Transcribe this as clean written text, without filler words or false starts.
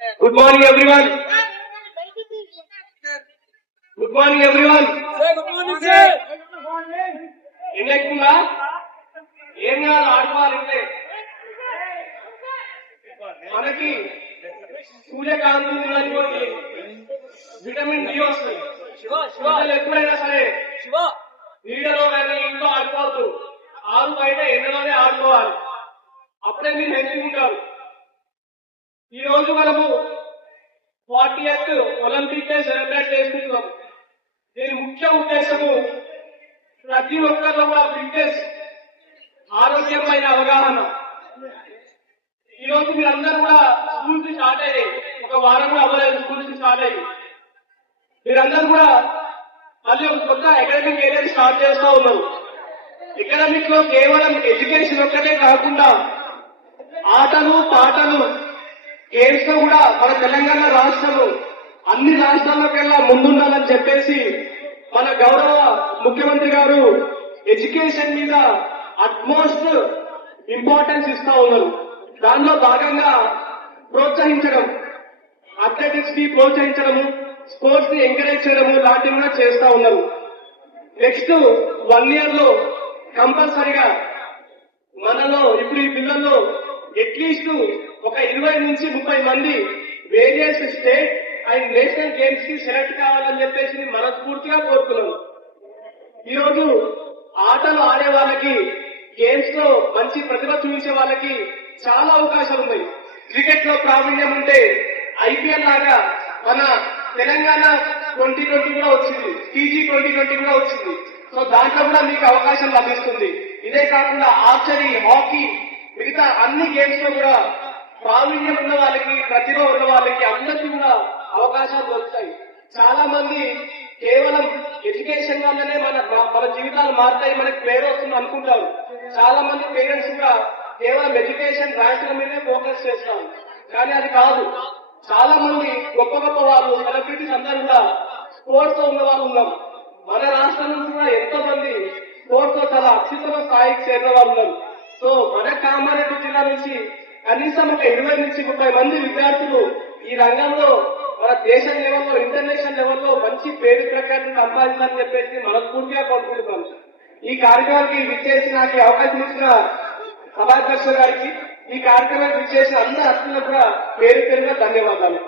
Good morning, everyone. Good morning, everyone. Good morning, sir. ఎన్నెక్కున్నా ఏం కాదు ఆడుకోవాలంటే మనకి సూర్యకాంతి విటమిన్ డి వస్తుంది. పిల్లలు ఎప్పుడైనా సరే నీడలో కానీ ఇంట్లో ఆడుకోవద్దు. ఆరు బయట ఎండలోనే ఆడుకోవాలి. అప్పుడే మీరు హెల్తీ ఉంటారు. ఈ రోజు మనము 40th ఒలింపిక్ డే సెలబ్రేట్ చేసుకుంటున్నాం. దీని ముఖ్య ఉద్దేశము ప్రతి ఒక్కరిలో కూడా ఫిట్నెస్, ఆరోగ్యమైన అవగాహన. ఈ రోజు మీరందరూ కూడా స్కూల్స్ స్టార్ట్ అయ్యాయి. ఒక వారం కూడా అవ్వలేదు స్కూల్స్ స్టార్ట్ అయ్యి. మీరందరూ కూడా మళ్ళీ ఒక కొత్త అకాడమిక్ ఏరియా స్టార్ట్ చేస్తూ ఉన్నారు. ఎకనామిక్ లో కేవలం ఎడ్యుకేషన్ ఒక్కటే కాకుండా ఆటలు పాటలు గేమ్స్ లో కూడా మన తెలంగాణ రాష్ట్రము అన్ని రాష్ట్రాలకెల్లా ముందుండాలని చెప్పేసి మన గౌరవ ముఖ్యమంత్రి గారు ఎడ్యుకేషన్ మీద అట్మోస్ట్ ఇంపార్టెన్స్ ఇస్తా ఉన్నారు. దానిలో భాగంగా ప్రోత్సహించడం, అథ్లెటిక్స్ ని ప్రోత్సహించడము, స్పోర్ట్స్ ని ఎంకరేజ్ చేయడము లాంటివి కూడా చేస్తా ఉన్నారు. నెక్స్ట్ 1 year లో కంపల్సరిగా మనలో ఇప్పుడు ఈ పిల్లల్లో అట్లీస్ట్ ఒక 20 నుంచి 30 మంది various state and national games కి సెలెక్ట్ కావాలని చెప్పేసి మనస్ఫూర్తిగా కోరుతున్నాం. ఈరోజు ఆటలు ఆడే వాళ్ళకి, గేమ్స్ లో మంచి ప్రతిభ చూపించే వాళ్ళకి చాలా అవకాశాలు ఉన్నాయి. క్రికెట్ లో ప్రావీణ్యం ఉంటే ఐపీఎల్ లాగా మన తెలంగాణ 2020 కూడా వచ్చింది, టీజీ 2020 కూడా వచ్చింది. సో దాంట్లో కూడా మీకు అవకాశం లభిస్తుంది. ఇదే కాకుండా ఆర్చరీ, హాకీ, మిగతా అన్ని గేమ్స్ లో కూడా ప్రావీణ్యం ఉన్న వాళ్ళకి, ప్రతిభ ఉన్న వాళ్ళకి అందరికీ కూడా అవకాశాలు దొరుకుతాయి. చాలా మంది కేవలం ఎడ్యుకేషన్ వల్లనే మన జీవితాలు మారుతాయి, మనకి పేరు వస్తుంది అనుకుంటారు. చాలా మంది పేరెంట్స్ కూడా కేవలం ఎడ్యుకేషన్ ర్యాంకుల మీదే ఫోకస్ చేస్తారు. కానీ అది కాదు. చాలా మంది గొప్ప గొప్ప వాళ్ళు, సెలబ్రిటీస్ అందరూ కూడా స్పోర్ట్స్ లో ఉన్న వాళ్ళు ఉన్నారు. మన రాష్ట్రం నుంచి కూడా ఎంతో మంది స్పోర్ట్స్ లో చాలా అత్యుత్తమ స్థాయికి చేరిన వాళ్ళు ఉన్నారు. సో మన కామారెడ్డి జిల్లా నుంచి కనీసం ఒక 20 నుంచి 30 మంది విద్యార్థులు ఈ రంగంలో మన దేశ లెవెల్లో, ఇంటర్నేషనల్ లెవెల్లో మంచి పేరు ప్రఖ్యాతిని సంపాదించాలని చెప్పేసి మనస్ఫూర్తిగా కోరుకుంటున్నాం. ఈ కార్యక్రమానికి విచ్చేసి నాకు అవకాశం ఇచ్చిన సభాధ్యక్షుల గారికి, ఈ కార్యక్రమానికి విచ్చేసిన అందరి అతిథులకు కూడా పేరు పేరుగా ధన్యవాదాలు.